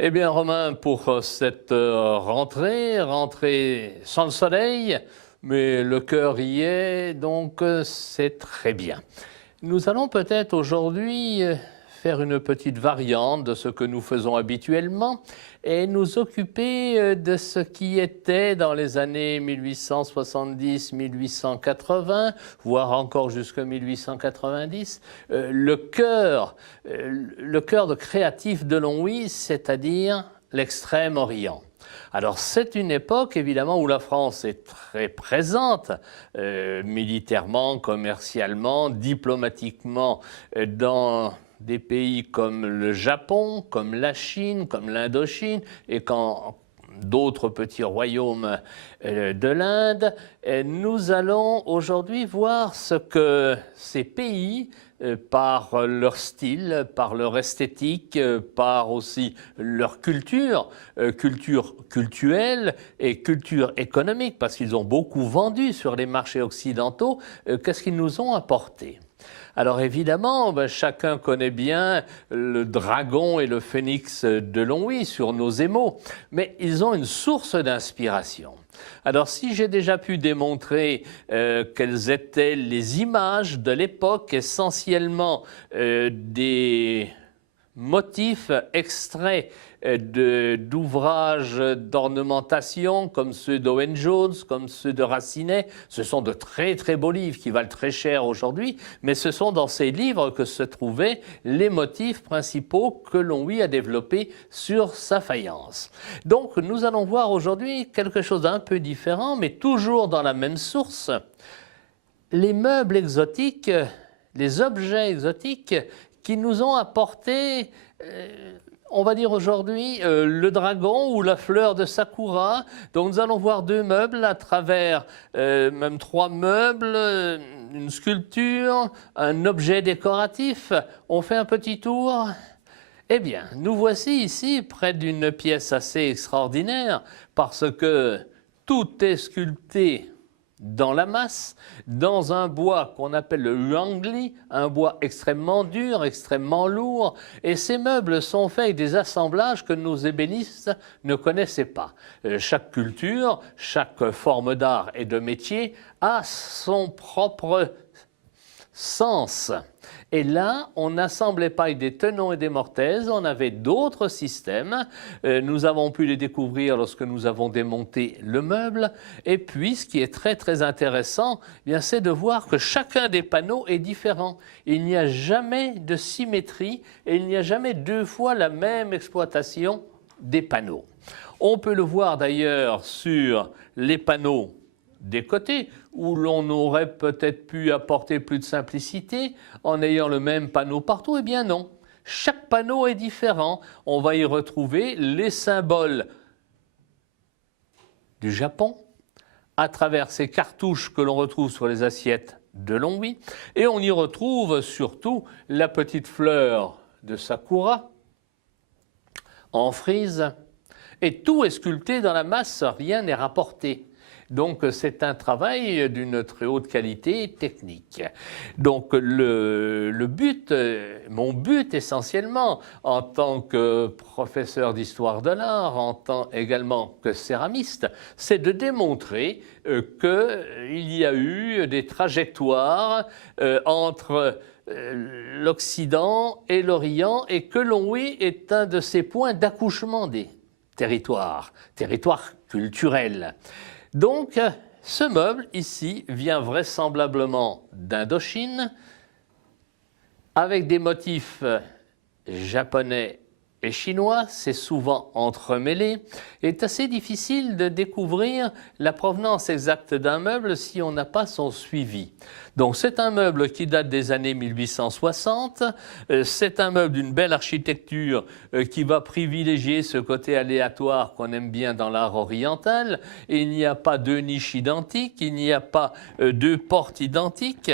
Eh bien, Romain, pour cette rentrée sans le soleil, mais le cœur y est, donc c'est très bien. Nous allons peut-être aujourd'hui faire une petite variante de ce que nous faisons habituellement et nous occuper de ce qui était dans les années 1870-1880, voire encore jusqu'en 1890, le cœur de créatif de Longwy, c'est-à-dire l'Extrême-Orient. Alors c'est une époque évidemment où la France est très présente, militairement, commercialement, diplomatiquement, dans des pays comme le Japon, comme la Chine, comme l'Indochine, et quand d'autres petits royaumes de l'Inde. Nous allons aujourd'hui voir ce que ces pays, par leur style, par leur esthétique, par aussi leur culture, culture cultuelle et culture économique, parce qu'ils ont beaucoup vendu sur les marchés occidentaux, qu'est-ce qu'ils nous ont apporté? Alors évidemment, chacun connaît bien le dragon et le phénix de Longwy sur nos émaux, mais ils ont une source d'inspiration. Alors si j'ai déjà pu démontrer quelles étaient les images de l'époque, essentiellement des motifs extraits d'ouvrages d'ornementation comme ceux d'Owen Jones, comme ceux de Racinet. Ce sont de très très beaux livres qui valent très cher aujourd'hui, mais ce sont dans ces livres que se trouvaient les motifs principaux que Longwy a développés sur sa faïence. Donc nous allons voir aujourd'hui quelque chose d'un peu différent, mais toujours dans la même source. Les meubles exotiques, les objets exotiques qui nous ont apporté, on va dire aujourd'hui, le dragon ou la fleur de Sakura. Donc nous allons voir deux meubles à travers, même trois meubles, une sculpture, un objet décoratif. On fait un petit tour. Eh bien, nous voici ici près d'une pièce assez extraordinaire parce que tout est sculpté dans la masse, dans un bois qu'on appelle le huangli, un bois extrêmement dur, extrêmement lourd, et ces meubles sont faits avec des assemblages que nos ébénistes ne connaissaient pas. Chaque culture, chaque forme d'art et de métier a son propre sens. Et là, on n'assemblait pas avec des tenons et des mortaises, on avait d'autres systèmes. Nous avons pu les découvrir lorsque nous avons démonté le meuble. Et puis, ce qui est très très intéressant, eh bien, c'est de voir que chacun des panneaux est différent. Il n'y a jamais de symétrie et il n'y a jamais deux fois la même exploitation des panneaux. On peut le voir d'ailleurs sur les panneaux des côtés, où l'on aurait peut-être pu apporter plus de simplicité en ayant le même panneau partout. Eh bien non, chaque panneau est différent. On va y retrouver les symboles du Japon à travers ces cartouches que l'on retrouve sur les assiettes de Longwy, et on y retrouve surtout la petite fleur de Sakura en frise, et tout est sculpté dans la masse, rien n'est rapporté. Donc c'est un travail d'une très haute qualité technique. Donc mon but essentiellement en tant que professeur d'histoire de l'art, en tant également que céramiste, c'est de démontrer qu'il y a eu des trajectoires entre l'Occident et l'Orient, et que Longwy est un de ces points d'accouchement des territoires culturels. Donc, ce meuble ici vient vraisemblablement d'Indochine, avec des motifs japonais et chinois, c'est souvent entremêlé. Il est assez difficile de découvrir la provenance exacte d'un meuble si on n'a pas son suivi. Donc c'est un meuble qui date des années 1860, c'est un meuble d'une belle architecture qui va privilégier ce côté aléatoire qu'on aime bien dans l'art oriental. Et il n'y a pas deux niches identiques, il n'y a pas deux portes identiques.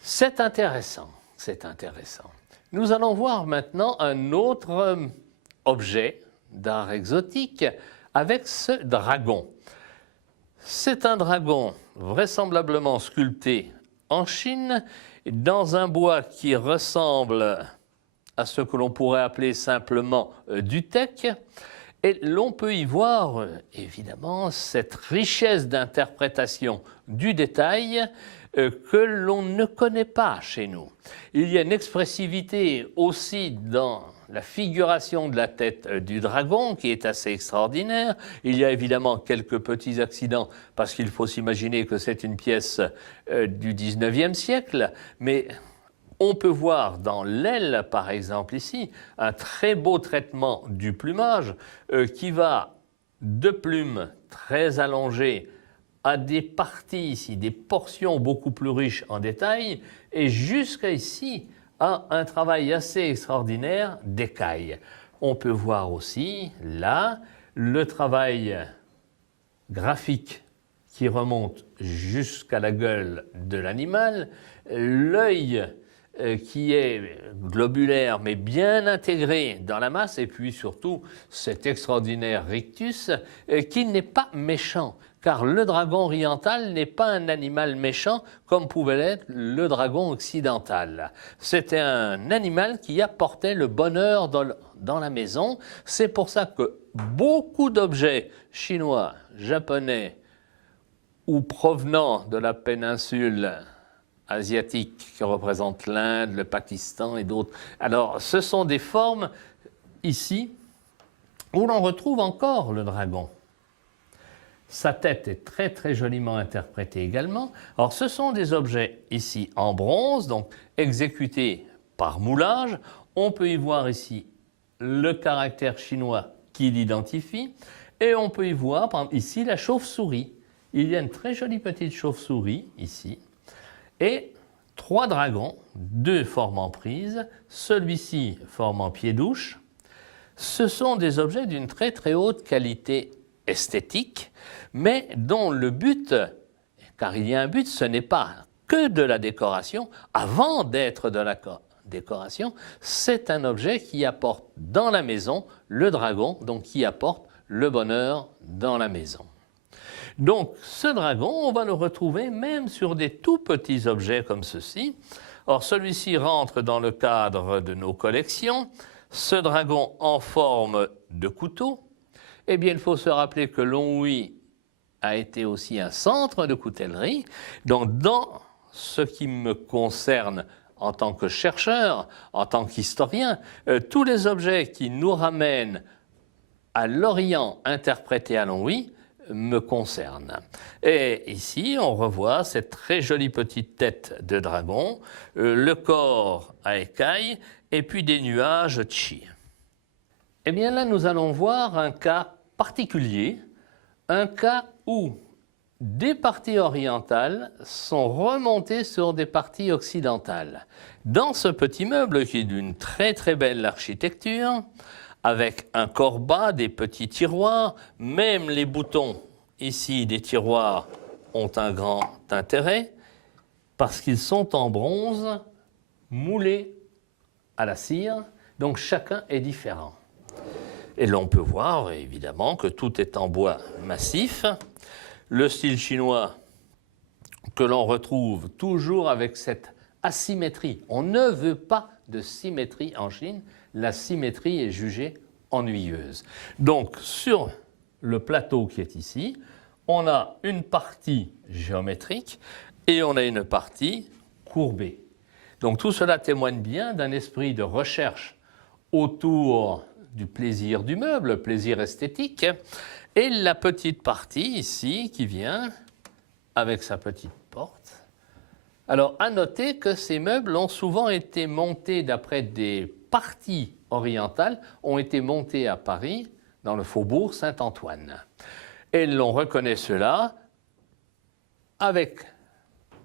C'est intéressant, c'est intéressant. Nous allons voir maintenant un autre objet d'art exotique avec ce dragon. C'est un dragon vraisemblablement sculpté en Chine dans un bois qui ressemble à ce que l'on pourrait appeler simplement du teck. Et l'on peut y voir, évidemment, cette richesse d'interprétation du détail que l'on ne connaît pas chez nous. Il y a une expressivité aussi dans la figuration de la tête du dragon qui est assez extraordinaire. Il y a évidemment quelques petits accidents parce qu'il faut s'imaginer que c'est une pièce du 19e siècle, mais on peut voir dans l'aile, par exemple ici, un très beau traitement du plumage qui va de plumes très allongées à des parties ici, des portions beaucoup plus riches en détails, et jusqu'à ici, à un travail assez extraordinaire d'écailles. On peut voir aussi, là, le travail graphique qui remonte jusqu'à la gueule de l'animal, l'œil qui est globulaire mais bien intégré dans la masse, et puis surtout cet extraordinaire rictus qui n'est pas méchant, car le dragon oriental n'est pas un animal méchant comme pouvait l'être le dragon occidental. C'était un animal qui apportait le bonheur dans la maison. C'est pour ça que beaucoup d'objets chinois, japonais ou provenant de la péninsule asiatique qui représentent l'Inde, le Pakistan et d'autres. Alors, ce sont des formes, ici, où l'on retrouve encore le dragon. Sa tête est très très joliment interprétée également. Alors, ce sont des objets, ici, en bronze, donc exécutés par moulage. On peut y voir ici le caractère chinois qui l'identifie. Et on peut y voir, par exemple, ici, la chauve-souris. Il y a une très jolie petite chauve-souris, ici. Et 3 dragons, 2 formant prise, celui-ci formant pied-douche. Ce sont des objets d'une très très haute qualité esthétique, mais dont le but, car il y a un but, ce n'est pas que de la décoration. Avant d'être de la décoration, c'est un objet qui apporte dans la maison le dragon, donc qui apporte le bonheur dans la maison. Donc, ce dragon, on va le retrouver même sur des tout petits objets comme ceci. Or, celui-ci rentre dans le cadre de nos collections. Ce dragon en forme de couteau, eh bien, il faut se rappeler que Longwy a été aussi un centre de coutellerie. Donc, dans ce qui me concerne en tant que chercheur, en tant qu'historien, tous les objets qui nous ramènent à l'Orient interprété à Longwy me concerne. Et ici, on revoit cette très jolie petite tête de dragon, le corps à écailles et puis des nuages chi. Eh bien là, nous allons voir un cas particulier, un cas où des parties orientales sont remontées sur des parties occidentales. Dans ce petit meuble qui est d'une très très belle architecture, avec un corps bas, des petits tiroirs, même les boutons ici des tiroirs ont un grand intérêt parce qu'ils sont en bronze moulés à la cire, donc chacun est différent. Et l'on peut voir évidemment que tout est en bois massif, le style chinois que l'on retrouve toujours avec cette asymétrie. On ne veut pas de symétrie en Chine, la symétrie est jugée ennuyeuse. Donc, sur le plateau qui est ici, on a une partie géométrique et on a une partie courbée. Donc, tout cela témoigne bien d'un esprit de recherche autour du plaisir du meuble, plaisir esthétique, et la petite partie ici qui vient avec sa petite porte. Alors, à noter que ces meubles ont souvent été montés d'après des parties orientales, ont été montés à Paris, dans le faubourg Saint-Antoine. Et l'on reconnaît cela avec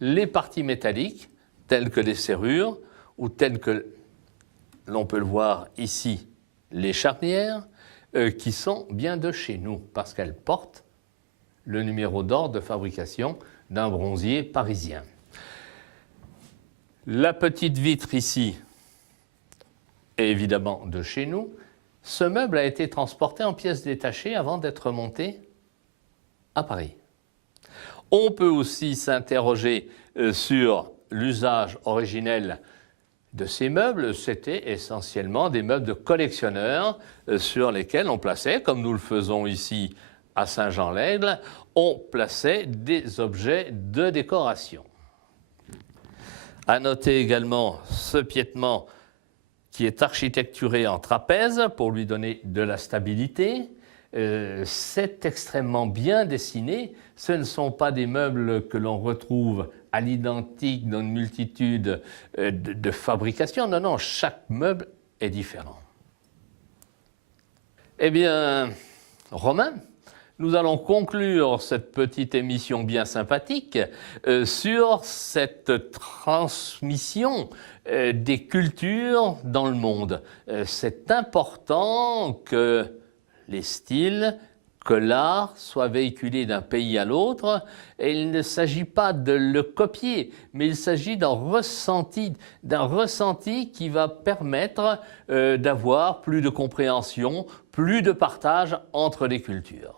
les parties métalliques, telles que les serrures, ou telles que l'on peut le voir ici, les charnières, qui sont bien de chez nous, parce qu'elles portent le numéro d'ordre de fabrication d'un bronzier parisien. La petite vitre ici est évidemment de chez nous. Ce meuble a été transporté en pièces détachées avant d'être monté à Paris. On peut aussi s'interroger sur l'usage originel de ces meubles, c'était essentiellement des meubles de collectionneurs sur lesquels on plaçait, comme nous le faisons ici à Saint-Jean-l'Aigle, on plaçait des objets de décoration. À noter également ce piétement qui est architecturé en trapèze pour lui donner de la stabilité. C'est extrêmement bien dessiné. Ce ne sont pas des meubles que l'on retrouve à l'identique dans une multitude de fabrications. Non, non, chaque meuble est différent. Eh bien, Romain, nous allons conclure cette petite émission bien sympathique sur cette transmission des cultures dans le monde. C'est important que les styles, que l'art soit véhiculé d'un pays à l'autre, et il ne s'agit pas de le copier, mais il s'agit d'un ressenti qui va permettre d'avoir plus de compréhension, plus de partage entre les cultures.